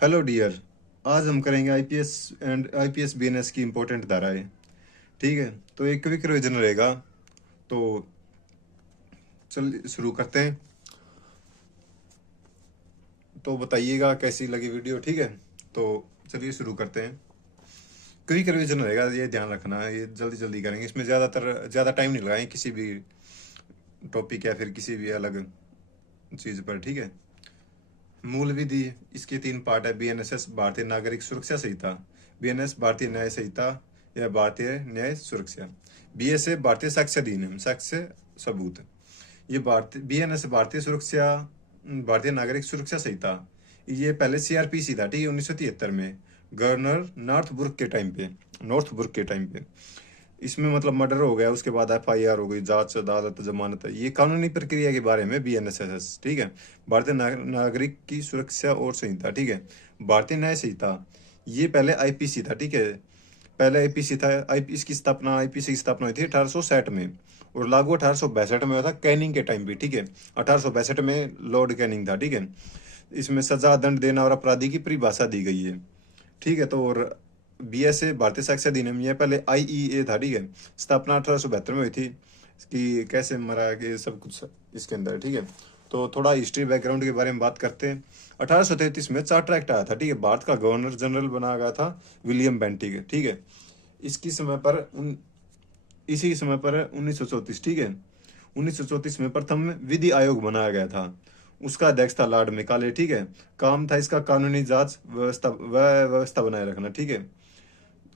Hello dear. आज हम करेंगे आईपीएस एंड आईपीएस बीएनएस की इम्पोर्टेंट धाराएं। ठीक है, तो एक क्विक रिवीजन रहेगा। तो चल शुरू करते हैं। तो बताइएगा कैसी लगी वीडियो। ठीक है, तो चलिए शुरू करते हैं। क्विक रिवीजन रहेगा, ये ध्यान रखना है, ये जल्दी जल्दी करेंगे। इसमें ज़्यादा टाइम नहीं लगाएंगे किसी भी टॉपिक या फिर किसी भी अलग चीज़ पर। ठीक है, मूल विधि इसके तीन पार्ट है। बीएनएसएस भारतीय नागरिक सुरक्षा संहिता, बीएनएस भारतीय न्याय संहिता या भारतीय न्याय सुरक्षा, बीएसए भारतीय साक्ष्य अधिनियम साक्ष्य सबूत। ये भारतीय बीएनएस भारतीय नागरिक सुरक्षा संहिता, ये पहले सीआरपीसी था। ठीक है, 1973 में गवर्नर नॉर्थबुर्ग के टाइम पे इसमें मतलब मर्डर हो गया, उसके बाद एफआईआर हो गई, जांच अदालत जमानत। ये कानूनी प्रक्रिया के बारे में बीएनएसएस। ठीक है, भारतीय नागरिक की सुरक्षा और संहिता। ठीक है, भारतीय न्याय संहिता, ये पहले आईपीसी था। ठीक है, पहले आईपीसी था। आईपीसी की स्थापना हुई थी 1860 में और लागू 1862 में हुआ था, कैनिंग के टाइम पे। ठीक है, 1862 में लॉर्ड कैनिंग था। ठीक है, इसमें सजा दंड देना और अपराधी की परिभाषा दी गई है। ठीक है, तो और बीएसए भारतीय साक्ष्य अधिनियम, ये पहले आईईए था। ठीक है, स्थापना 1872 में हुई थी। कि कैसे मरा के सब कुछ इसके अंदर। ठीक है, तो थोड़ा हिस्ट्री बैकग्राउंड के बारे में बात करते हैं। 1833 में चार्टर एक्ट आया था। ठीक है, भारत का गवर्नर जनरल बनाया गया था विलियम बेंटिक। ठीक है, इसकी समय पर इसी समय पर 1934। ठीक है, 1934 में प्रथम विधि आयोग बनाया गया था। उसका अध्यक्ष था लॉर्ड मेकाले। ठीक है, काम था इसका कानूनी जांच व्यवस्था बनाए रखना। ठीक है,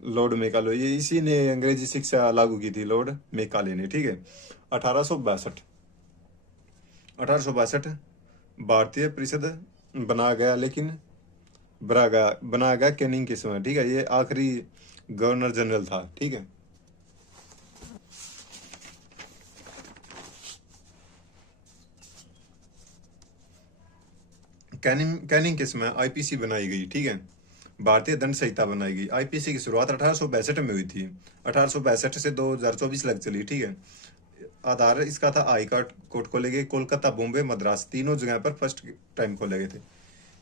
लॉर्ड मेकाले, ये इसी ने अंग्रेजी शिक्षा लागू की थी, लॉर्ड मेकाले ने। ठीक है, 1862 1862 भारतीय परिषद बना गया, लेकिन बनाया गया कैनिंग के समय। ठीक है, ये आखिरी गवर्नर जनरल था। ठीक है, कैनिंग के समय आईपीसी बनाई गई। ठीक है, भारतीय दंड संहिता बनाई गई। आईपीसी की शुरुआत 1862 में हुई थी। 1862 से 2024 लग चली। ठीक है, आधार इसका था हाई कोर्ट खोले गए, कोलकाता, बॉम्बे, मद्रास, तीनों जगह पर फर्स्ट टाइम खोले गए थे।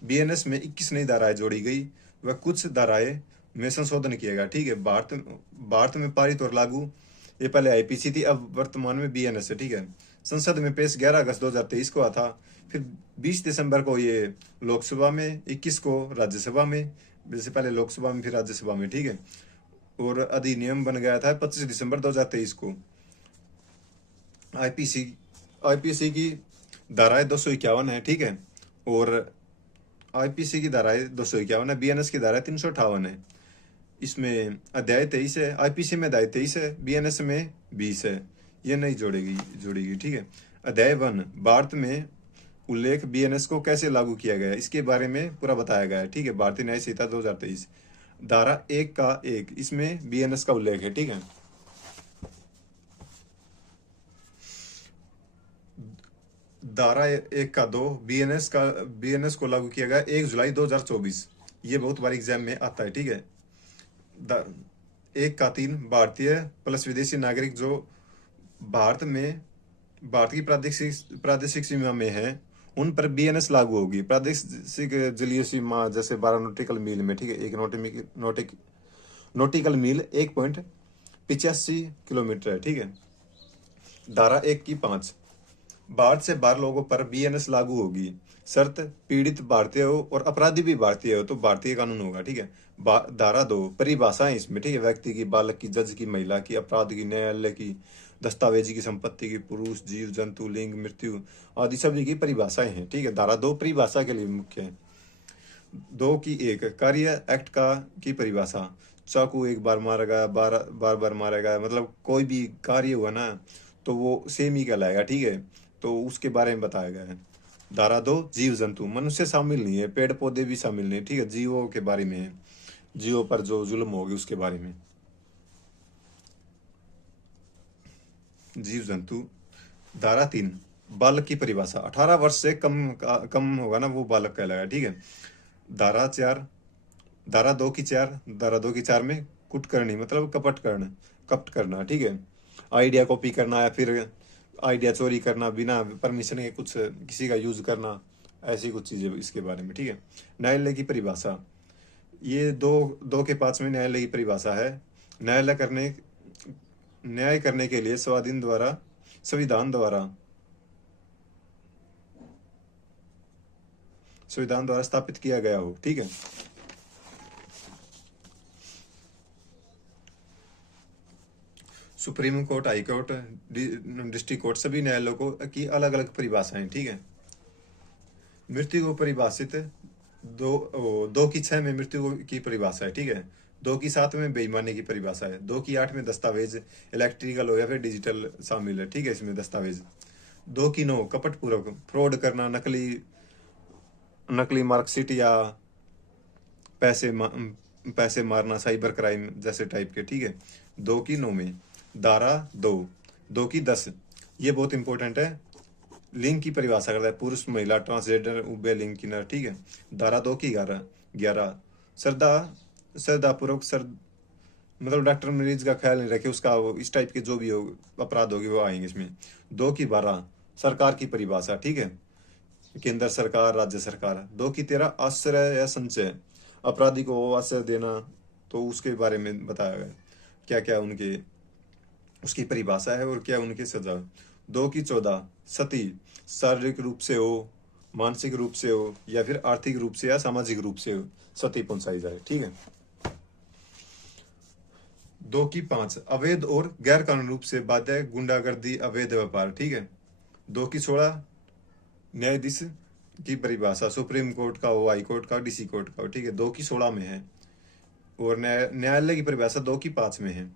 बीएनएस में 21 नई धाराएं जोड़ी गई व कुछ धाराएं में संशोधन किया गया। ठीक है, भारत में पारित और लागू, ये पहले आईपीसी थी, अब वर्तमान में बीएनएस है। ठीक है, संसद में पेश 11 अगस्त 2023 को आता। फिर 20 दिसंबर को ये लोकसभा में, 21 को राज्यसभा में, जैसे पहले लोकसभा में फिर राज्यसभा में। ठीक है, और अधिनियम बन गया था 25 दिसंबर 2023 को। आईपीसी आईपीसी की धाराएं 251 है। ठीक है, और आईपीसी की धाराएं 251 है, बीएनएस की धाराएं 358 है। इसमें अध्याय 23 है, आईपीसी में अध्याय 23 है, बीएनएस में 20 है। ये नहीं जोड़ेगी। ठीक है, अध्याय 1 भारत में उल्लेख बीएनएस को कैसे लागू किया गया है, इसके बारे में पूरा बताया गया है। ठीक है, भारतीय न्याय संहिता 2023 धारा 1 इसमें बीएनएस का उल्लेख है। ठीक है, धारा 1 का 2 बीएनएस को लागू किया गया 1 जुलाई 2024। ये बहुत बार एग्जाम में आता है। ठीक है, 1 का 3 भारतीय प्लस विदेशी नागरिक जो भारत की प्रादेशिक सीमा में है, उन पर बीएनएस लागू होगी। प्रादेशिक जलीय सीमा जैसे 12 नॉटिकल मील में। ठीक है, एक नॉटिकल मील 1.85 किलोमीटर है। ठीक है, धारा 1 की 5 भारत से बाहर लोगों पर बीएनएस लागू होगी। शर्त पीड़ित भारतीय हो और अपराधी भी भारतीय हो तो भारतीय कानून होगा। ठीक है, धारा 2 परिभाषाएं इसमें। ठीक है, व्यक्ति की, बालक की, जज की, महिला की, अपराध की, न्यायालय की, दस्तावेजी की, संपत्ति की, पुरुष, जीव जंतु, लिंग, मृत्यु आदि सभी की परिभाषाएं हैं। ठीक है, धारा 2 परिभाषा के लिए मुख्य है। 2 की 1 कार्य एक्ट का की परिभाषा, चाकू एक बार मारा गया, बार बार मारा गया, मतलब कोई भी कार्य हुआ ना तो वो सेम ही कहलाएगा। ठीक है, तो उसके बारे में बताया गया है। धारा 2 जीव जंतु, मनुष्य शामिल नहीं है, पेड़ पौधे भी शामिल नहीं। ठीक है, जीवों के बारे में है, जीवों पर जो जुल्म होगी उसके बारे में। जीव जंतु। धारा 3 बालक की परिभाषा, 18 वर्ष से कम होगा ना वो बालक कहलाएगा। ठीक है, धारा 4 धारा 2 की 4 में कुटकर्णी मतलब कपट करना। ठीक है, आइडिया कॉपी करना या फिर आइडिया चोरी करना, बिना परमिशन के कुछ किसी का यूज करना, ऐसी कुछ चीजें इसके बारे में, ठीक है। न्यायालय की परिभाषा, ये दो दो के पांच में न्यायालय की परिभाषा है। न्याय करने के लिए संविधान द्वारा स्थापित किया गया हो, ठीक है। Supreme court, high court, district court, सभी न्यायालयों को की अलग अलग परिभाषाएं, ठीक है। मृत्यु को परिभाषित दो की 6 में मृत्यु की परिभाषा है, ठीक है। 2 की 7 में बेईमानी की परिभाषा है। 2 की 8 में दस्तावेज, इलेक्ट्रिकल हो या फिर डिजिटल शामिल है, ठीक है, इसमें दस्तावेज। 2 की 9 कपट पूर्वक फ्रॉड करना, नकली मार्कशीट या पैसे मारना, साइबर क्राइम जैसे टाइप के, ठीक है। 2 की 9 में धारा 2 की 10, ये बहुत इंपॉर्टेंट है, लिंग की परिभाषा करता है, पुरुष, महिला, ट्रांसजेंडर, उभय लिंग की नर, ठीक है। धारा 2 की 11 श्रद्धा पूर्वक मतलब डॉक्टर मरीज का ख्याल नहीं रखे, उसका वो इस टाइप के जो भी हो अपराध होगी वो आएंगे इसमें। 2 की 12 सरकार की परिभाषा, ठीक है, केंद्र सरकार, राज्य सरकार। 2 की 13 आश्रय या संचय, अपराधी को आश्रय देना, तो उसके बारे में बताया गया क्या क्या उसकी परिभाषा है और क्या उनकी सजा। 2 की 14 सती, शारीरिक रूप से हो, मानसिक रूप से हो या फिर आर्थिक रूप से या सामाजिक रूप से हो सती पहुंचाई जाए, ठीक है। 2 की 5 अवैध और गैर कानूनी रूप से बाध्य गुंडागर्दी, अवैध व्यापार, ठीक है। 2 की 16 न्यायाधीश की परिभाषा, सुप्रीम कोर्ट का हो, हाई कोर्ट का, डीसी कोर्ट का हो, ठीक है। 2 की 16 में है। और न्यायालय की परिभाषा 2 की 5 में है।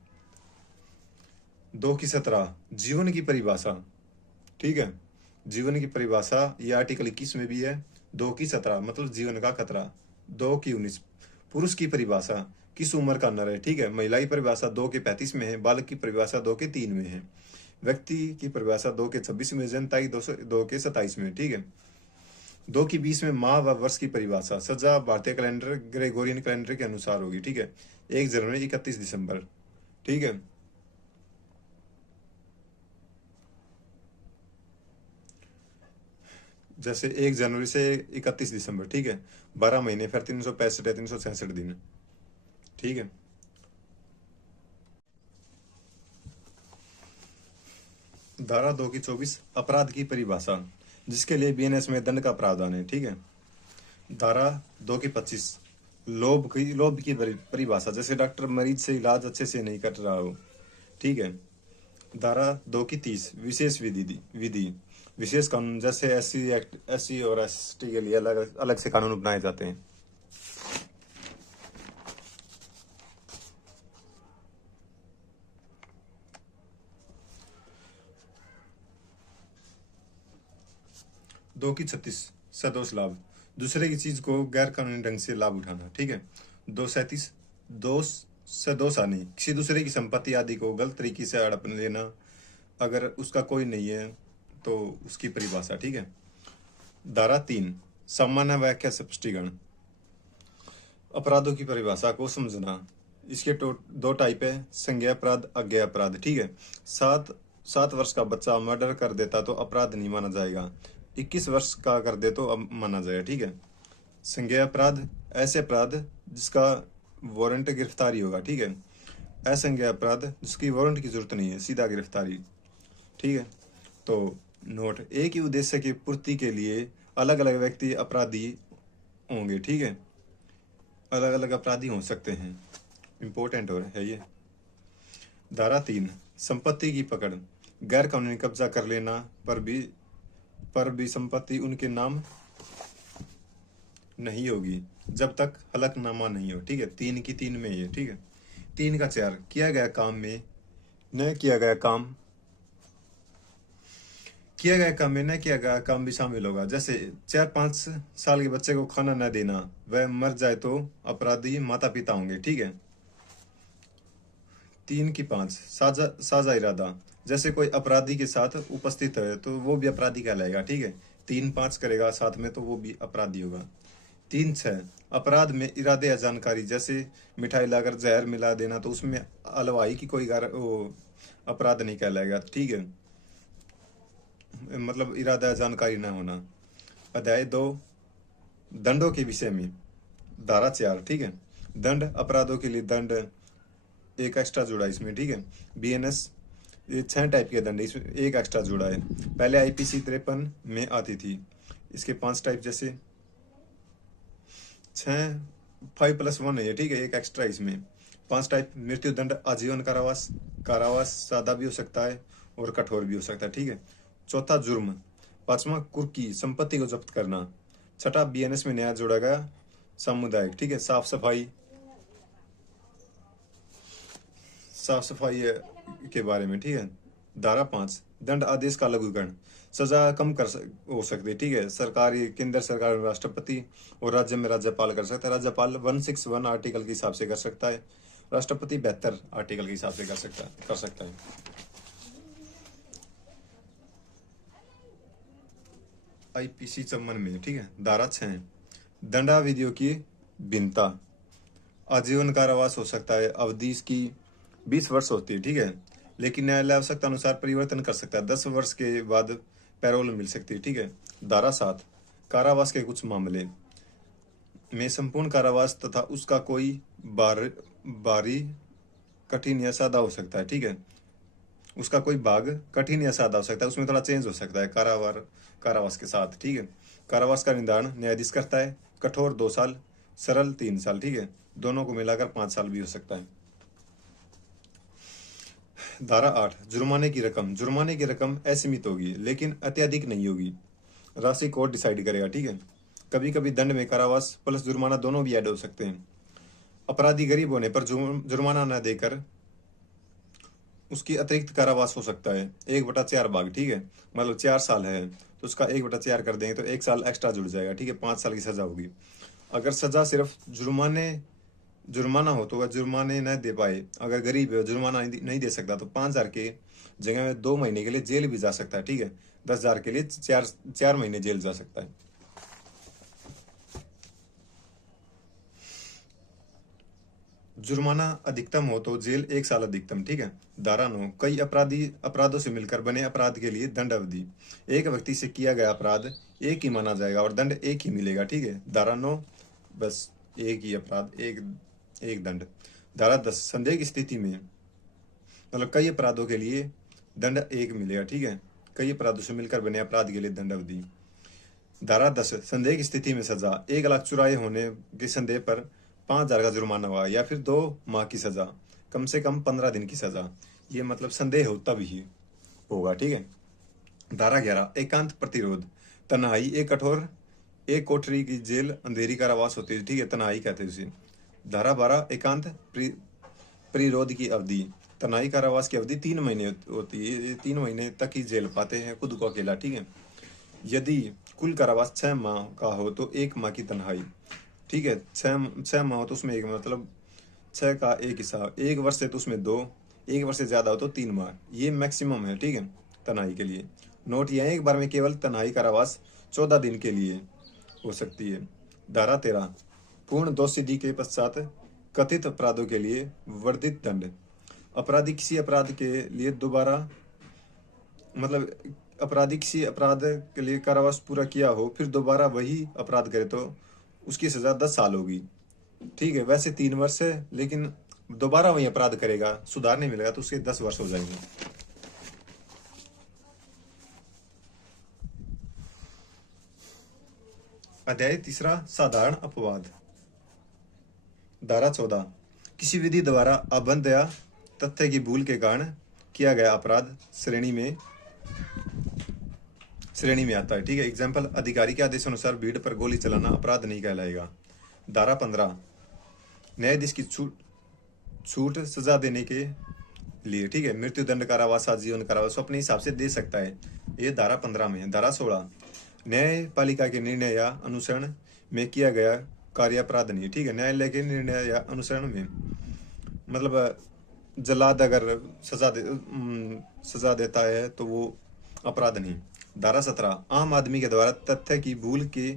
2 की 17 जीवन की परिभाषा, ठीक है, जीवन की परिभाषा ये आर्टिकल 21 में भी है। 2 की 17 मतलब जीवन का खतरा। 2 की 19 पुरुष की परिभाषा, किस उम्र का नर है, ठीक है। महिला की परिभाषा 2 के 35 में है। बालक की परिभाषा 2 के 3 में है। व्यक्ति की परिभाषा 2 के 26 में, जनता की 2 के 27 में, ठीक है। 2 की 20 में माह व वर्ष की परिभाषा, सजा भारतीय कैलेंडर ग्रेगोरियन कैलेंडर के अनुसार होगी, ठीक है। 1 जनवरी 31 दिसंबर, ठीक है। जैसे 1 जनवरी से 31 दिसंबर, ठीक है, 12 महीने, फिर 365 या 366 दिन, ठीक है। धारा 2 की 24 अपराध की परिभाषा, जिसके लिए बीएनएस में दंड का प्रावधान है, ठीक है। धारा 2 की 25 लोभ की परिभाषा, जैसे डॉक्टर मरीज से इलाज अच्छे से नहीं कर रहा हो, ठीक है। धारा 2 की 30 विशेष विधि विशेष कानून, जैसे एससी और एसटी के लिए अलग अलग से कानून बनाए जाते हैं। दो की 36 सदोष लाभ, दूसरे की चीज को गैर कानूनी ढंग से लाभ उठाना, ठीक है। 237 दोष सदोष हानि, किसी दूसरे की संपत्ति आदि को गलत तरीके से हड़प लेना, अगर उसका कोई नहीं है तो उसकी परिभाषा, ठीक है। धारा 3 सामान्य व्याख्या स्पष्टीकरण, अपराधों की परिभाषा को समझना। इसके 2 टाइप है, संज्ञेय अपराध, अज्ञेय अपराध, ठीक है। 7 वर्ष का बच्चा मर्डर कर देता तो अपराध नहीं माना जाएगा। 21 वर्ष का कर दे तो अब माना जाएगा, ठीक है। संज्ञेय अपराध ऐसे अपराध जिसका वारंट गिरफ्तारी होगा, ठीक है। असंज्ञेय अपराध जिसकी वारंट की जरूरत नहीं है, सीधा गिरफ्तारी, ठीक है। तो नोट, एक ही उद्देश्य की पूर्ति के लिए अलग अलग व्यक्ति अपराधी होंगे, ठीक है, अलग अलग अपराधी हो सकते हैं, इंपॉर्टेंट और है ये। धारा 3 संपत्ति की पकड़, गैर कानूनी कब्जा कर लेना पर भी संपत्ति उनके नाम नहीं होगी जब तक हलफनामा नहीं हो, ठीक है। 3 की 3 में ये, ठीक है। 3 का 4 किया गया काम में न किया गया काम भी शामिल होगा, जैसे 4-5 साल के बच्चे को खाना न देना, वह मर जाए तो अपराधी माता पिता होंगे, ठीक है। 3 की 5 साझा इरादा, जैसे कोई अपराधी के साथ उपस्थित है तो वो भी अपराधी कहलाएगा, ठीक है। 3-5 करेगा साथ में तो वो भी अपराधी होगा। 3-6 अपराध में इरादे या जानकारी, जैसे मिठाई लाकर जहर मिला देना तो उसमें हलवाई की कोई अपराध नहीं कहलाएगा, ठीक है, मतलब इरादा या जानकारी ना होना। अध्याय 2 दंडों के विषय में, धारा 4, ठीक है। दंड अपराधों के लिए दंड एक एक्स्ट्रा जुड़ा इसमें, ठीक है। बीएनएस, ये 6 टाइप के दंड, इसमें एक एक्स्ट्रा जुड़ा है। पहले आईपीसी 53 में आती थी, इसके 5 टाइप, जैसे 6 5+1 है ये, ठीक है, एक एक्स्ट्रा इसमें 5 टाइप। मृत्यु दंड, आजीवन कारावास, कारावास सादा भी हो सकता है और कठोर भी हो सकता है, ठीक है। चौथा जुर्म। पांचवा कुर्की, संपत्ति को जब्त करना। छठा बीएनएस में नया जोड़ा गया सामुदायिक, ठीक है, साफ सफाई के बारे में, ठीक है। धारा 5 दंड आदेश का लघुकरण, सजा कम हो सकती है, ठीक है। सरकारी, केंद्र सरकार में राष्ट्रपति और राज्य में राज्यपाल कर सकता है। राज्यपाल 161 आर्टिकल के हिसाब से कर सकता है, राष्ट्रपति 72 आर्टिकल के हिसाब से कर सकता है। आईपीसी 54 में, ठीक है, धारा 6 दंडाविधियों की भिन्नता। आजीवन कारावास हो सकता है, अवधि इसकी 20 वर्ष होती है, ठीक है, लेकिन न्यायालय आवश्यकता अनुसार परिवर्तन कर सकता है। 10 वर्ष के बाद पैरोल मिल सकती है, ठीक है। धारा 7 कारावास के कुछ मामले में संपूर्ण कारावास तथा उसका कोई बारी कठिन या सादा हो सकता है, ठीक है। उसका कोई भाग कठिन या सादा हो सकता है, उसमें थोड़ा चेंज हो सकता है कारावास के साथ, ठीक है। कारावास का निर्धारण न्यायाधीश करता है। कठोर 2 साल, सरल 3 साल, ठीक है, दोनों को मिलाकर 5 साल भी हो सकता है। धारा 8 जुर्माने की रकम। जुर्माने की रकम असीमित होगी लेकिन अत्यधिक नहीं होगी, राशि कोर्ट डिसाइड करेगा, ठीक है। कभी कभी दंड में कारावास प्लस जुर्माना दोनों भी ऐड हो सकते हैं। अपराधी गरीब होने पर जुर्माना न देकर उसकी अतिरिक्त कारावास हो सकता है 1/4 भाग, ठीक है। मतलब 4 साल है तो उसका 1/4 कर देंगे तो 1 साल एक्स्ट्रा जुड़ जाएगा, ठीक है, 5 साल की सजा होगी। अगर सजा सिर्फ जुर्माना हो तो वह जुर्माने न दे पाए, अगर गरीब है जुर्माना नहीं दे सकता तो 5,000 के जगह में 2 महीने के लिए जेल भी जा सकता है, ठीक है। 10,000 के लिए 4 महीने जेल जा सकता है। जुर्माना अधिकतम हो तो जेल 1 साल अधिकतम, ठीक है। धारा 9 कई अपराधों से मिलकर बने अपराध के लिए दंड अवधि। एक व्यक्ति से किया गया अपराध एक ही माना जाएगा और दंड एक ही मिलेगा, ठीक है। धारा 9 बस एक ही अपराध एक दंड। धारा 10 संदेह की स्थिति में, मतलब कई अपराधों के लिए दंड एक मिलेगा, ठीक है। कई अपराधों से मिलकर बने अपराध के लिए दंड अवधि। धारा 10 संदेह की स्थिति में सजा 1 लाख चुराए होने के संदेह पर 5,000 का जुर्माना हुआ या फिर 2 माह की सजा, कम से कम 15 दिन की सजा। ये मतलब संदेह हो तब ही होगा, ठीक है। धारा 11 एकांत प्रतिरोध। तन्हाई एक कठोर, एक कोठरी की जेल अंधेरी कारावास होती है, ठीक है, तन्हाई कहते हैं उसे। धारा 12 एकांत प्रतिरोध की अवधि। तन्हाई कारावास की अवधि 3 महीने होती है, 3 महीने तक ही जेल पाते हैं खुद को अकेला, ठीक है। यदि कुल कारावास 6 माह का हो तो 1 माह की तन्हाई, ठीक है। 6 माह हो तो उसमें 1, मतलब 6 का 1 हिस्सा, 1 वर्ष है तो उसमें 2, 1 वर्ष से ज्यादा हो तो 3 माह, ये मैक्सिमम है, ठीक है, तन्हाई के लिए। नोट यह एक बार में केवल तन्हाई कारावास 14 दिन के लिए हो सकती है। धारा 13 पूर्ण दोषसिद्धि के पश्चात कथित अपराधों के लिए वर्धित दंड। अपराधी किसी अपराध के लिए दोबारा, मतलब अपराधी किसी अपराध के लिए कारावास पूरा किया हो फिर दोबारा वही अपराध करे तो उसकी सजा 10 साल होगी, ठीक है। वैसे 3 वर्ष है लेकिन दोबारा वही अपराध करेगा, सुधार नहीं मिलेगा तो उसके 10 वर्ष हो जाएंगे। अध्याय 3 साधारण अपवाद। धारा 14 किसी विधि द्वारा अबंध या तथ्य की भूल के कारण किया गया अपराध श्रेणी में आता है, ठीक है। एग्जाम्पल अधिकारी के आदेश अनुसार भीड़ पर गोली चलाना अपराध नहीं कहलाएगा। धारा 15 न्यायाधीश की छूट सजा देने के लिए, ठीक है, मृत्यु दंड, कारावास, आजीवन कारावास अपने हिसाब से दे सकता है, ये धारा 15 में है। धारा 16 न्यायपालिका के निर्णय या अनुसरण में किया गया कार्य अपराध नहीं, ठीक है। न्यायालय के निर्णय या अनुसरण में, मतलब जल्लाद अगर सजा देता है तो वो अपराध नहीं। धारा 17 आम आदमी के द्वारा तथ्य की भूल के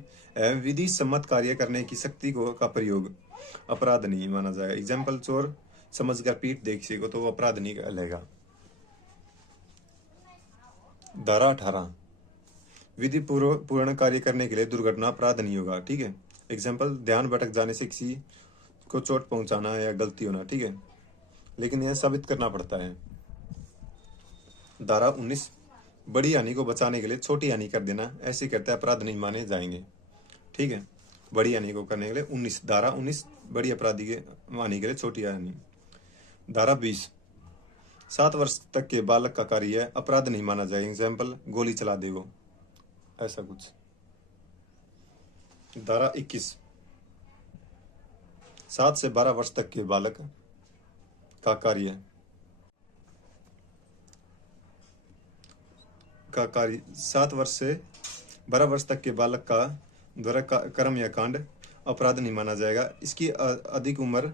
विधि सम्मत कार्य करने की शक्ति का प्रयोग अपराध नहीं माना जाएगा। एग्जाम्पल चोर समझकर पीट दे किसी को तो वो अपराध नहीं कहलाएगा। धारा 18 विधि पूर्ण कार्य करने के लिए दुर्घटना अपराध नहीं होगा, ठीक है। एग्जाम्पल, ध्यान भटक जाने से किसी को चोट पहुंचाना या गलती होना, ठीक है, लेकिन यह साबित करना पड़ता है। धारा 19, बड़ी हानि को बचाने के लिए छोटी हानि कर देना, ऐसे करते अपराध नहीं माने जाएंगे, ठीक है। बड़ी हानि को करने के लिए 19, धारा 19, बड़ी अपराधी के हानि के लिए छोटी हानि। धारा 20, 7 वर्ष तक के बालक का कार्य अपराध नहीं माना जाएगा। एग्जाम्पल, गोली चला देगो, ऐसा कुछ। धारा 21, 7 से 12 वर्ष तक के बालक का कार्य 7 वर्ष से 12 वर्ष तक के बालक का द्वारा कर्म या कांड अपराध नहीं माना जाएगा। इसकी अधिक उम्र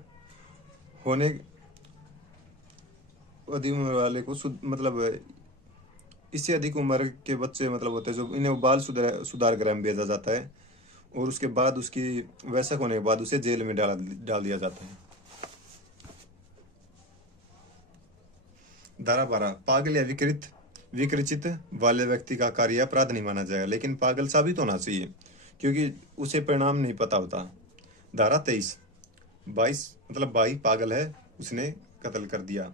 वाले को मतलब इससे अधिक उम्र के बच्चे मतलब होते हैं जो इन्हें बाल सुधार गृह में भेजा जाता है, और उसके बाद उसकी वयस्क होने के बाद उसे जेल में डाल दिया जाता है। धारा 12, पागल या विकृचित वाले व्यक्ति का कार्य अपराध नहीं माना जाएगा, लेकिन पागल साबित होना चाहिए क्योंकि उसे परिणाम नहीं पता होता। धारा 23, 22 मतलब 22 पागल है, उसने कत्ल कर दिया,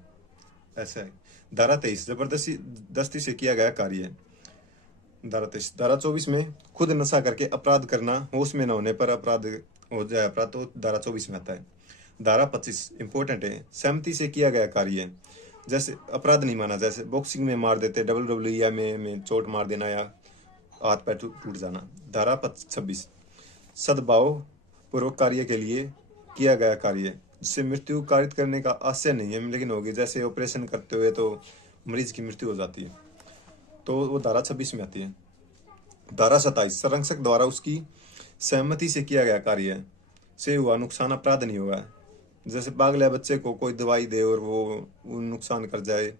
ऐसा है। धारा 23, जबरदस्ती से किया गया कार्य। धारा 23। धारा 24 में खुद नशा करके अपराध करना, होश में न होने पर अपराध हो जाए अपराध, तो धारा 24 में आता है। धारा 25 इंपॉर्टेंट है, सहमति से किया गया कार्य जैसे अपराध नहीं माना, जैसे बॉक्सिंग में मार देते, WWE में चोट मार देना या हाथ पैर टूट जाना। धारा 26, सद्भाव पूर्वक कार्य के लिए किया गया कार्य जिससे मृत्यु कारित करने का आशय नहीं है लेकिन होगी, जैसे ऑपरेशन करते हुए तो मरीज की मृत्यु हो जाती है, तो वो धारा 26 में आती है। धारा 27, संरक्षक द्वारा उसकी सहमति से किया गया कार्य से हुआ नुकसान अपराध नहीं होगा। जैसे पागल या बच्चे को कोई दवाई दे और वो नुकसान कर जाए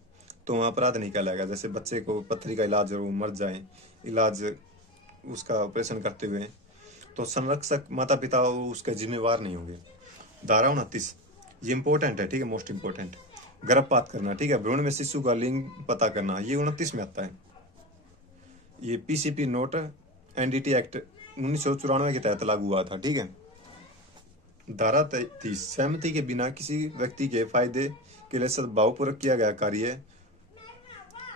तो वहाँ अपराध नहीं कहलाएगा। जैसे बच्चे को पथरी का इलाज और वो मर जाए इलाज उसका ऑपरेशन करते हुए, तो संरक्षक माता पिता उसके जिम्मेवार नहीं होंगे। धारा 29, ये इंपॉर्टेंट है, ठीक है, मोस्ट इंपॉर्टेंट, गर्भपात करना, ठीक है, भ्रूण में शिशु का लिंग पता करना, ये 29 में आता है। ये PCP नोट NDT एक्ट 1994 के तहत लागू हुआ था, ठीक है। धारा 30, सहमति के बिना किसी व्यक्ति के फायदे के लिए सद्भावपूर्वक किया गया कार्य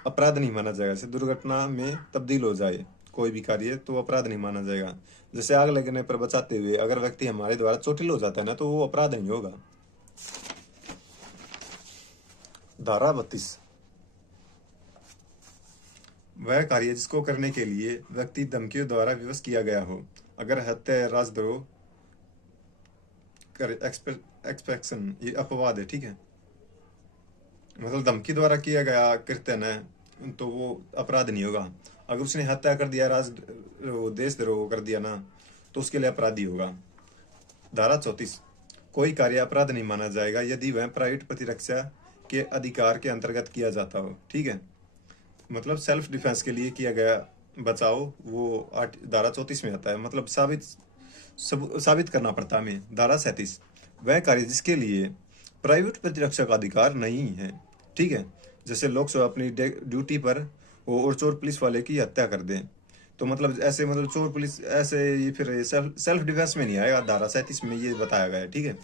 अपराध नहीं माना जाएगा। जैसे दुर्घटना में तब्दील हो जाए कोई भी कार्य तो अपराध नहीं माना जाएगा। जैसे आग लगने पर बचाते हुए अगर व्यक्ति हमारे द्वारा चोटिल हो जाता है ना, तो वो अपराध नहीं होगा। धारा 32, वह कार्य जिसको करने के लिए व्यक्ति धमकियों द्वारा विवश किया गया हो, अगर हत्या, राजद्रोह, एक्सपेक्शन, ये अपवाद है, ठीक है, मतलब धमकी द्वारा किया गया कृत्य न तो वो अपराध नहीं होगा। अगर उसने हत्या कर दिया, देशद्रोह कर दिया ना, तो उसके लिए अपराधी होगा। धारा 34, कोई कार्य अपराध नहीं माना जाएगा यदि वह प्राइवेट प्रतिरक्षा के अधिकार के अंतर्गत किया जाता हो, ठीक है, मतलब सेल्फ डिफेंस के लिए किया गया बचाव, वो धारा 34 में आता है, मतलब साबित करना पड़ता है हमें। धारा 37, वह कार्य जिसके लिए प्राइवेट प्रतिरक्षा का अधिकार नहीं है, ठीक है, जैसे लोग सब अपनी ड्यूटी पर हो और चोर पुलिस वाले की हत्या कर दें, तो मतलब ऐसे मतलब चोर पुलिस ऐसे ये फिर सेल्फ डिफेंस में नहीं आएगा, धारा 37 में ये बताया गया है, ठीक है।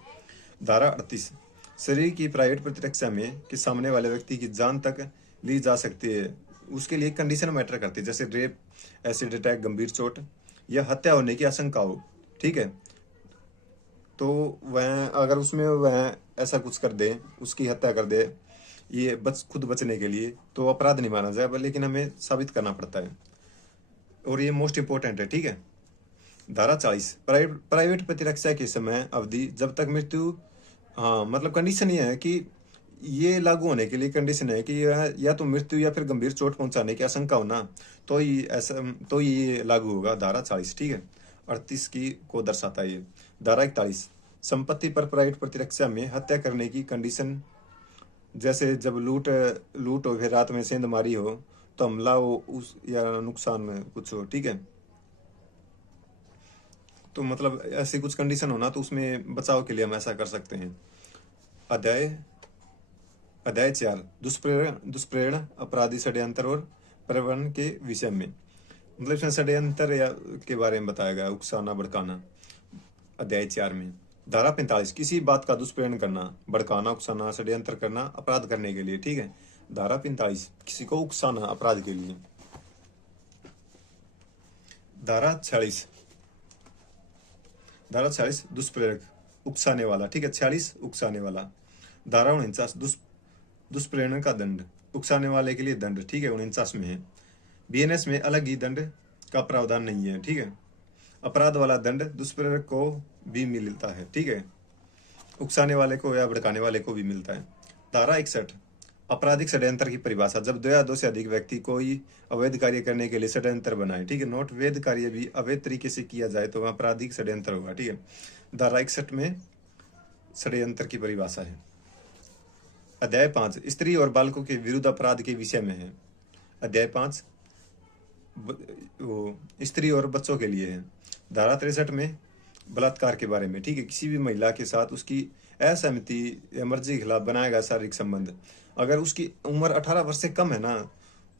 धारा 38, शरीर की प्राइवेट प्रतिरक्षा में कि सामने वाले व्यक्ति की जान तक ली जा सकती है, उसके लिए कंडीशन मैटर करती है, जैसे रेप, एसिड अटैक, गंभीर चोट या हत्या होने की आशंका हो, ठीक है, तो वह अगर उसमें वह ऐसा कुछ कर दे, उसकी हत्या कर दे ये खुद बचने के लिए, तो अपराध नहीं माना जाए, लेकिन हमें साबित करना पड़ता है, और ये मोस्ट इंपॉर्टेंट है, ठीक है। धारा 40, प्राइवेट प्रतिरक्षा के समय अवधि जब तक मृत्यु, हाँ मतलब कंडीशन ये है कि ये लागू होने के लिए कंडीशन है कि या तो मृत्यु या फिर गंभीर चोट पहुंचाने की आशंका होना, तो ये लागू होगा, धारा 40, ठीक है। 38 की को दर्शाता है ये। धारा 41, संपत्ति पर प्राइवेट प्रतिरक्षा में हत्या करने की कंडीशन, जैसे जब लूट हो फिर रात में सेंध मारी हो तो हमला हो उस या नुकसान में कुछ हो, ठीक है, तो मतलब ऐसी कुछ कंडीशन होना, तो उसमें बचाव के लिए हम ऐसा कर सकते हैं। अध्याय 4, दुष्प्रेरण अपराधी षड्यंत्र और प्रवरण के विषय में। मतलब इसमें षड्यंत्र या के बारे में बताया गया, उकसाना भड़काना, अध्याय 4 में। धारा 45 किसी बात का दुष्प्रयोग करना, भड़काना, उकसाना, षड्यंत्र करना अपराध करने के लिए, ठीक है। धारा 45 किसी को उकसाना अपराध के लिए। धारा 46, धारा 46 दुष्प्रेरक, उकसाने वाला, ठीक है। 46 उकसाने वाला। धारा 49 दुष्प्रेरण का दंड, उकसाने वाले के लिए दंड, ठीक है, 49 में है। बीएनएस में अलग ही दंड का प्रावधान नहीं है, ठीक है। अपराध वाला दंड दुष्प्रेरक को भी मिलता है, ठीक है, उकसाने वाले को या भड़काने वाले को भी मिलता है। धारा 61 आपराधिक षड्यंत्र की परिभाषा, जब दो या दो से अधिक व्यक्ति कोई अवैध कार्य करने के लिए षड्यंत्र बनाए, ठीक है। नोट वैध कार्य भी अवैध तरीके से किया जाए तो वह आपराधिक षड्यंत्र होगा, ठीक है। धारा 61 में षड्यंत्र की परिभाषा है। अध्याय 5 स्त्री और बालकों के विरुद्ध अपराध के विषय में है। अध्याय 5 वो स्त्री और बच्चों के लिए है। धारा 63 में बलात्कार के बारे में, ठीक है। किसी भी महिला के साथ उसकी असहमति या मर्जी के खिलाफ बनाया गया शारीरिक संबंध, अगर उसकी उम्र 18 वर्ष से कम है ना,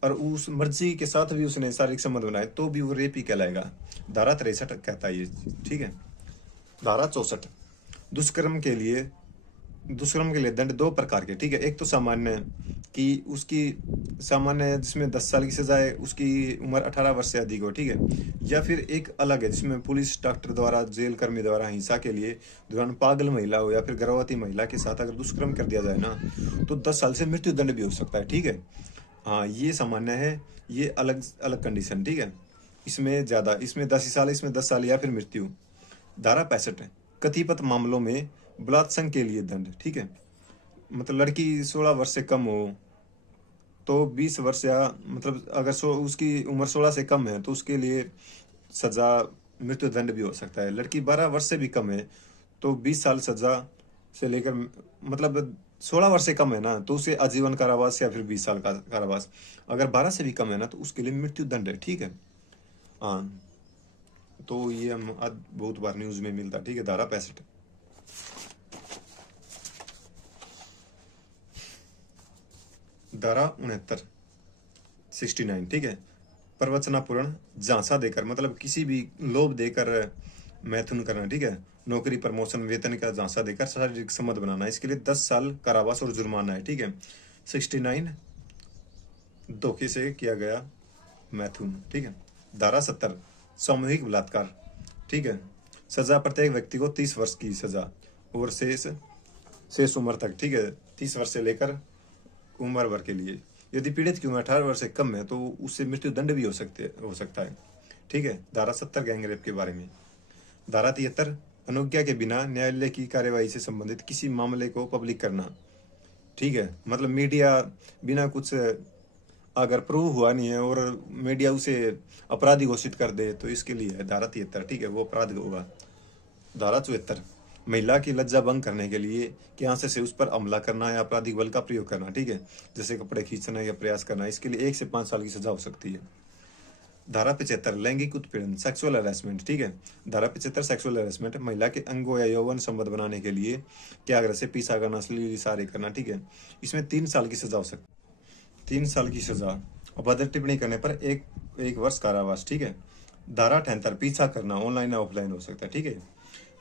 और उस मर्जी के साथ भी उसने शारीरिक संबंध बनाए तो भी वो रेप ही कहलाएगा। धारा 63 कहता है ये, ठीक है। धारा 64 दुष्कर्म के लिए दंड दो प्रकार के, ठीक है। एक तो सामान्य कि उसकी सामान्य जिसमें 10 साल की सजा है, उसकी उम्र 18 वर्ष से अधिक हो, ठीक है। या फिर एक अलग है जिसमें पुलिस, डॉक्टर द्वारा, जेल कर्मी द्वारा हिंसा के लिए दौरान पागल महिला हो या फिर गर्भवती महिला के साथ अगर दुष्कर्म कर दिया जाए ना, तो 10 साल से मृत्यु दंड भी हो सकता है, ठीक है। हाँ, ये सामान्य है, ये अलग अलग कंडीशन, ठीक है। इसमें ज्यादा, इसमें 10 साल, इसमें 10 साल या फिर मृत्यु। धारा 65 है कथिपत मामलों में बलात्संग के लिए दंड, ठीक है। मतलब लड़की 16 वर्ष से कम हो तो 20 वर्ष, या मतलब अगर उसकी उम्र 16 से कम है तो उसके लिए सजा मृत्यु दंड भी हो सकता है। लड़की 12 वर्ष से भी कम है तो 20 साल सजा से लेकर, मतलब 16 वर्ष से कम है ना तो उसे आजीवन कारावास या फिर 20 साल का कारावास। अगर 12 से भी कम है ना तो उसके लिए मृत्यु दंड है, ठीक है। हाँ, तो ये हम आज बहुत बार न्यूज में मिलता, ठीक है। धारा 65। धारा 69 69, ठीक है। प्रवचनापूर्ण झांसा देकर, मतलब किसी भी लोभ देकर मैथुन करना, ठीक है। नौकरी, प्रमोशन, वेतन का झांसा देकर शारीरिक संबंध बनाना, इसके लिए 10 साल कारावास और जुर्माना है, ठीक है। 69 धोखे से किया गया मैथुन, ठीक है। धारा 70 सामूहिक बलात्कार, ठीक है। सजा प्रत्येक व्यक्ति को 30 वर्ष की सजा और शेष उम्र तक, ठीक है। 30 वर्ष से लेकर उम्र भर के लिए। यदि पीड़ित की उम्र 18 वर्ष से कम है तो उससे मृत्यु दंड भी हो सकता है, ठीक है। धारा 70 गैंग रेप के बारे में। धारा 73 अनुज्ञा के बिना न्यायालय की कार्यवाही से संबंधित किसी मामले को पब्लिक करना, ठीक है। मतलब मीडिया बिना कुछ अगर प्रूव हुआ नहीं है और मीडिया उसे अपराधी घोषित कर दे तो इसके लिए है धारा 73, ठीक है, वो अपराध होगा। धारा 74 महिला की लज्जा भंग करने के लिए कि यहाँ से उस पर हमला करना या आपराधिक बल का प्रयोग करना, ठीक है, जैसे कपड़े खींचना या प्रयास करना, इसके लिए 1 से 5 साल की सजा हो सकती है। धारा 75 लैंगिक उत्पीड़न, सेक्सुअल हैरेसमेंट, ठीक है। धारा 75 सेक्सुअल हैरेसमेंट महिला के अंगों या यौवन संबंध बनाने के लिए त्याग्रह से पीछा करना, अश्लील इशारे करना, ठीक है। इसमें 3 साल की सजा हो सकती है, 3 साल की सजा। अभद्र टिप्पणी करने पर एक वर्ष कारावास, ठीक है। धारा 78 पीछा करना ऑनलाइन या ऑफलाइन हो सकता है, ठीक है।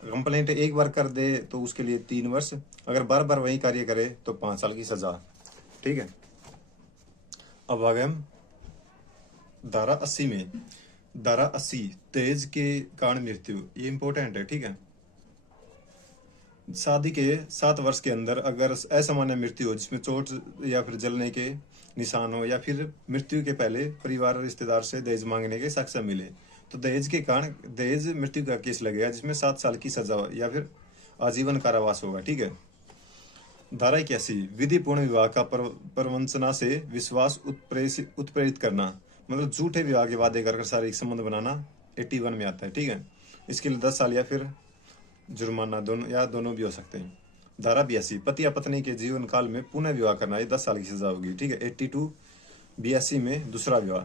कंप्लेंट एक बार कर दे तो उसके लिए 3 वर्ष, अगर बार बार वही कार्य करे तो 5 साल की सजा, ठीक है। अब आ गए हम धारा 80 में। धारा 80 दहेज के कारण मृत्यु, ये इंपॉर्टेंट है, ठीक है। शादी के 7 वर्ष के अंदर अगर असामान्य मृत्यु हो जिसमें चोट या फिर जलने के निशान हो या फिर मृत्यु के पहले परिवार और रिश्तेदार से दहेज मांगने के साक्ष्य मिले तो दहेज के कारण दहेज मृत्यु का केस लगेगा जिसमें 7 साल की सजा या फिर आजीवन कारावास होगा, ठीक है। धारा 81 विधि पूर्ण विवाह का प्रवंचना से विश्वास उत्प्रेरित करना, मतलब झूठे विवाह के वादे कर शारीरिक संबंध बनाना 81 में आता है, ठीक है। इसके लिए 10 साल या फिर जुर्माना दोनों भी हो सकते हैं। धारा 82 पति या पत्नी के जीवन काल में पुनः विवाह करना, ये 10 साल की सजा होगी, ठीक है। 82 82 में दूसरा विवाह।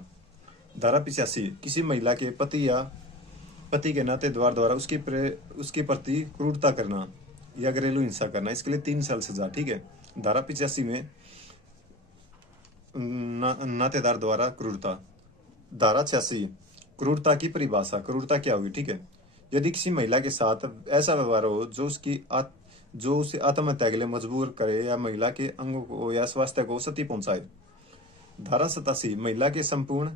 धारा 85 किसी महिला के पति के नातेदार द्वारा उसके प्रति क्रूरता करना या घरेलू हिंसा करना, इसके लिए 3 साल सजा, ठीक है। धारा 85 में नातेदार द्वारा क्रूरता। धारा 86 क्रूरता की परिभाषा, क्रूरता क्या होगी, ठीक है। यदि किसी महिला के साथ ऐसा व्यवहार हो जो उसे आत्महत्या के लिए मजबूर करे या महिला के अंगों को या स्वास्थ्य को क्षति पहुंचाए। धारा 87 महिला के संपूर्ण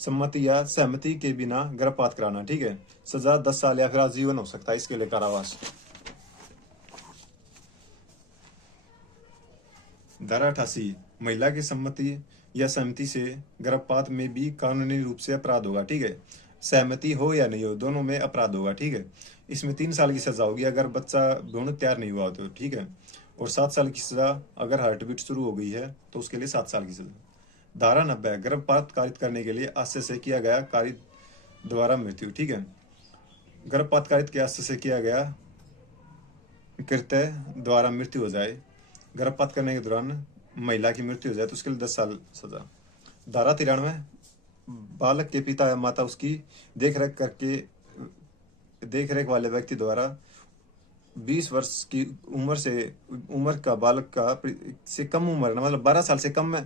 सम्मति या सहमति के बिना गर्भपात कराना, ठीक है। सजा 10 साल या फिर आजीवन हो सकता है, इसके लिए कारावास। धारा 88 महिला की सम्मति या सहमति से गर्भपात में भी कानूनी रूप से अपराध होगा, ठीक है। सहमति हो या नहीं हो, दोनों में अपराध होगा, ठीक है। इसमें 3 साल की सजा होगी अगर बच्चा भ्रूण तैयार नहीं हुआ तो, ठीक है। और 7 साल की सजा अगर हार्ट बीट शुरू हो गई है तो उसके लिए 7 साल की सजा। धारा 90 गर्भपात कारित करने के लिए आश्चर्य से किया गया कार्य द्वारा मृत्यु, ठीक है। गर्भपात कारित के आश्चर्य से किया गया कृत्य द्वारा मृत्यु हो जाए, गर्भपात करने के दौरान महिला की मृत्यु हो जाए तो उसके लिए 10 साल सजा। धारा 93 बालक के पिता या माता उसकी देखरेख वाले व्यक्ति द्वारा 20 वर्ष की उम्र का बालक का से कम उम्र ना, मतलब 12 साल से कम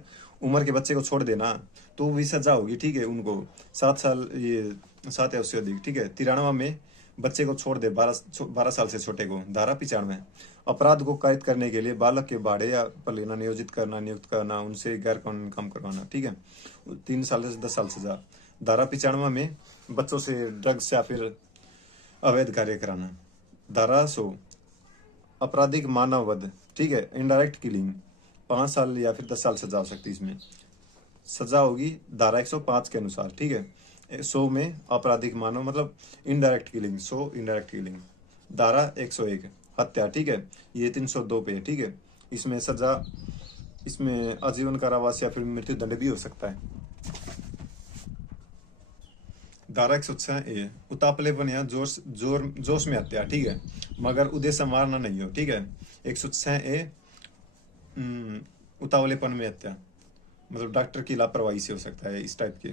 उम्र के बच्चे को छोड़ देना तो भी सजा होगी, ठीक है। उनको 7 साल, ये 7 या उससे अधिक, ठीक है। 93 में बच्चे को छोड़ दे 12 साल से छोटे को। धारा 95 अपराध को कायद करने के लिए बालक के भाड़े या पर लेना, नियोजित करना, नियुक्त करना, उनसे गैर कानूनी काम करवाना, ठीक है। 3 साल से 10 साल सजा। धारा 95 में बच्चों से ड्रग्स या फिर अवैध कार्य कराना। धारा 100 आपराधिक मानव वध, ठीक है, इनडायरेक्ट किलिंग, 5 साल या फिर 10 साल सजा हो सकती है। इसमें सजा होगी धारा 105 के अनुसार, ठीक है। 100 में आपराधिक मानव मतलब इनडायरेक्ट किलिंग, 100 इनडायरेक्ट किलिंग। धारा 101 हत्या, ठीक है, ये 302 पे, ठीक है। इसमें सजा, इसमें आजीवन कारावास या फिर मृत्यु दंड भी हो सकता है। धारा 106 उतापलेपन या जोश में हत्या, ठीक है, मगर उद्देश्य मारना नहीं हो, ठीक है। 106 उतावलेपन में हत्या मतलब डॉक्टर की लापरवाही से हो सकता है, इस टाइप के।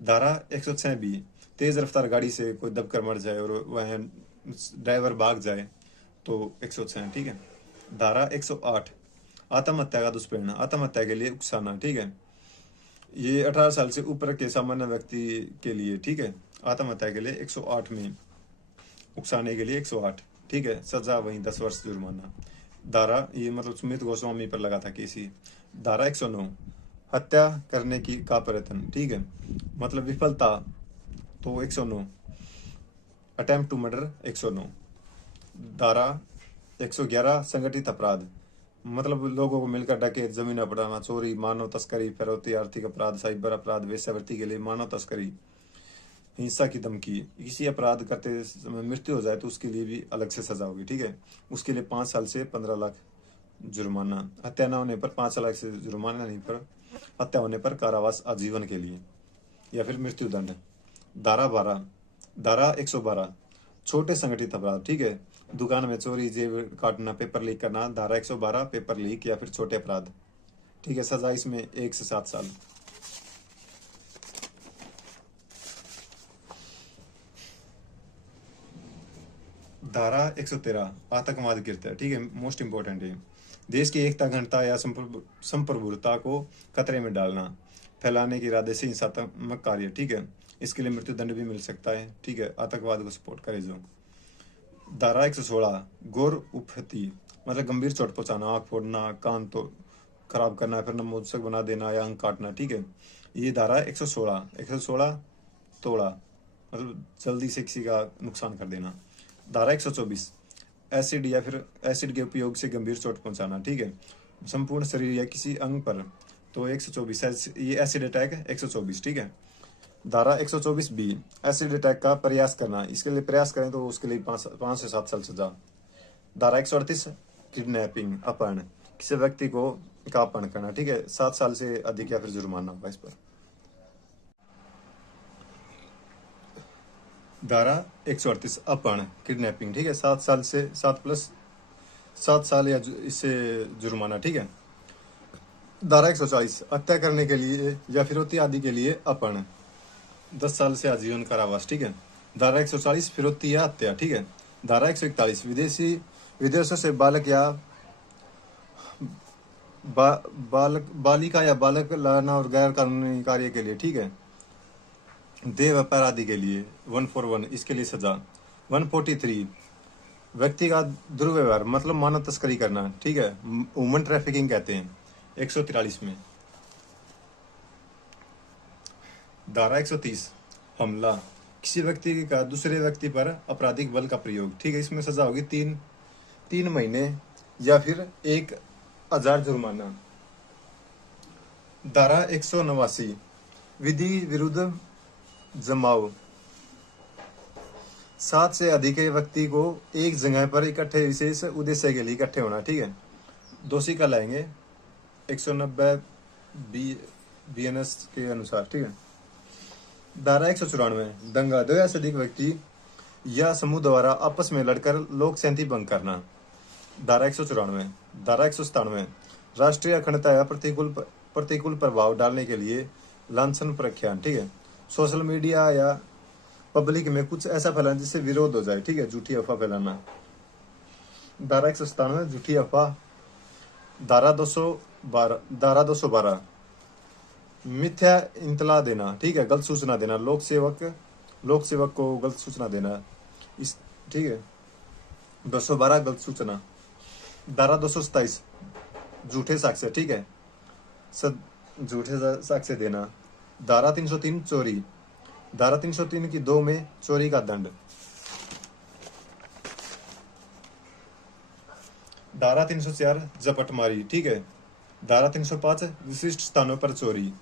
धारा 106 तेज रफ्तार गाड़ी से कोई दबकर मर जाए और वह ड्राइवर भाग जाए तो 106, ठीक है। धारा 108 आत्महत्या का दुष्परिणाम, आत्महत्या के लिए उकसाना, ठीक है। ये 18 साल से ऊपर के सामान्य व्यक्ति के लिए, ठीक है। आत्महत्या के लिए 108 में, उकसाने के लिए 108, ठीक है। सजा वहीं 10 वर्ष जुर्माना। धारा ये मतलब सुमित गोस्वामी पर लगा था केस। धारा 109 हत्या करने की का प्रयत्न, ठीक है, मतलब विफलता तो 109, अटेम्प्ट टू मर्डर 109। धारा 111 संगठित अपराध मतलब लोगों को मिलकर डकैत, जमीन अपनाना, चोरी, मानव तस्करी, फिरौती, आर्थिक अपराध, साइबर अपराध, वेश्यावृत्ति के लिए मानव तस्करी, हिंसा की धमकी। किसी अपराध करते समय मृत्यु हो जाए तो उसके लिए भी अलग से सजा होगी, ठीक है। उसके लिए 5 साल से 15 लाख जुर्माना। हत्या न होने पर 5 लाख से जुर्माना, नहीं पर हत्या होने पर कारावास आजीवन के लिए या फिर मृत्यु दंड। धारा 112 छोटे संगठित अपराध, ठीक है, दुकान में चोरी, जेब काटना, पेपर लीक करना। धारा 112 पेपर लीक या फिर छोटे अपराध, ठीक है, सजा इसमें 1 से 7 साल। धारा 113 आतंकवाद कृत्य, ठीक है, मोस्ट इंपोर्टेंट है। देश की एकता, अखंडता या संप्रभुता को खतरे में डालना, फैलाने के इरादे से हिंसात्मक कार्य, ठीक है, इसके लिए मृत्यु दंड भी मिल सकता है, ठीक है। आतंकवाद को सपोर्ट करे जो। धारा 116 गौर उपहति मतलब गंभीर चोट पहुंचाना, आंख फोड़ना, कान तो खराब करना, फिर नपुंसक बना देना या अंग काटना, ठीक है। ये धारा 116 तोड़ा मतलब जल्दी से किसी का नुकसान कर देना। धारा 124 एसिड या फिर एसिड के उपयोग से गंभीर चोट पहुंचाना, ठीक है, संपूर्ण शरीर या किसी अंग पर तो 124 ये एसिड अटैक 124, ठीक है। धारा 124 बी एसिड अटैक का प्रयास करना, इसके लिए प्रयास करें तो उसके लिए 5 से 7 साल सजा। धारा 138 किडनैपिंग अपहरण, किसी व्यक्ति को का अपहरण करना, ठीक है, 7 साल से अधिक या फिर जुर्माना होगा इस पर। धारा 138 अपहरण किडनैपिंग, ठीक है, 7 साल से 7 साल या इससे जुर्माना, ठीक है। धारा 140 हत्या करने के लिए या फिरौती आदि के लिए अपहरण, 10 साल से आजीवन कारावास, ठीक है। धारा 140 फिरौती या हत्या, ठीक है। धारा 141 विदेशों से बालक या बालिका या बालक लाना और गैर कानूनी कार्य के लिए, ठीक है, देह अपराधी के लिए 141 इसके लिए सजा। 143 व्यक्ति का दुर्व्यवहार मतलब मानव तस्करी करना, ठीक है, ह्यूमन ट्रैफिकिंग कहते हैं 143 में। धारा 130 हमला, किसी व्यक्ति का दूसरे व्यक्ति पर आपराधिक बल का प्रयोग, ठीक है, इसमें सजा होगी 3 महीने या फिर 1,000 जुर्माना। धारा 189 विधि विरुद्ध जमाव, 7 से अधिक व्यक्ति को एक जगह पर इकट्ठे विशेष उद्देश्य के लिए इकट्ठे होना, ठीक है, दोषी का लाएंगे 190 BNS के अनुसार, ठीक है। धारा 194 दंगा, 2 या से अधिक व्यक्ति या समूह द्वारा आपस में लड़कर लोक शांति भंग करना। धारा 194 धारा 197 राष्ट्रीय अखंडता या प्रतिकूल प्रभाव डालने के लिए लांछन प्रख्यान, ठीक है, सोशल मीडिया या पब्लिक में कुछ ऐसा फैलाना जिससे विरोध हो जाए, ठीक है, झूठी अफवाह फैलाना। धारा 197 झूठी अफवाह। धारा 212 मिथ्या इंतला देना, ठीक है, गलत सूचना देना, लोक सेवक को गलत सूचना देना, इस, ठीक है, 212 गलत सूचना। धारा 227 झूठे साक्ष्य, ठीक है, झूठे साक्ष्य देना। धारा 303 चोरी, धारा 303 की 2 में चोरी का दंड। धारा 304 झपटमारी, ठीक है। धारा 305 विशिष्ट स्थानों पर चोरी,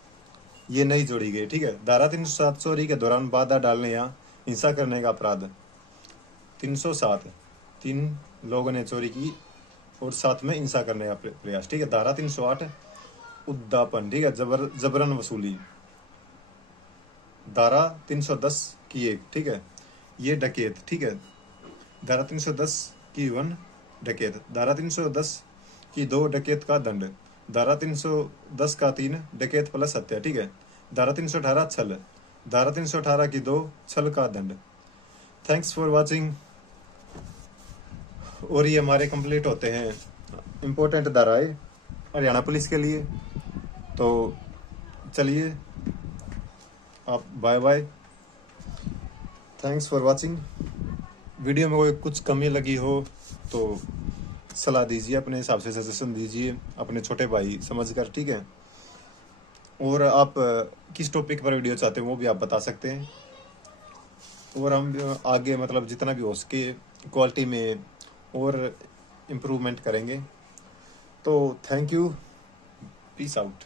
ये नहीं जोड़ी गई, ठीक है। धारा 307 चोरी के दौरान बाधा डालने या हिंसा करने का अपराध। 307 3 लोगों ने चोरी की और साथ में हिंसा करने का प्रयास, ठीक है। धारा 308 उद्दापन, ठीक है, जबरन वसूली। धारा 310 की 1, ठीक है, ये डकैत, ठीक है। धारा 310 की 1 डकैत। धारा 310 की 2 डकैत का दंड। धारा 310 का 3 डकैत प्लस हत्या, ठीक है। धारा 318 छल। धारा 318 की 2 छल का दंड। Thanks for watching. और ये हमारे कंप्लीट होते हैं इम्पोर्टेंट धाराएं हरियाणा पुलिस के लिए। तो चलिए आप bye bye, thanks for watching. Video में कोई कुछ कमी लगी हो तो सलाह दीजिए, अपने हिसाब से सजेशन दीजिए अपने छोटे भाई समझकर, ठीक है। और आप किस टॉपिक पर वीडियो चाहते हैं वो भी आप बता सकते हैं, और हम आगे मतलब जितना भी हो सके क्वालिटी में और इम्प्रूवमेंट करेंगे। तो थैंक यू, पीस आउट।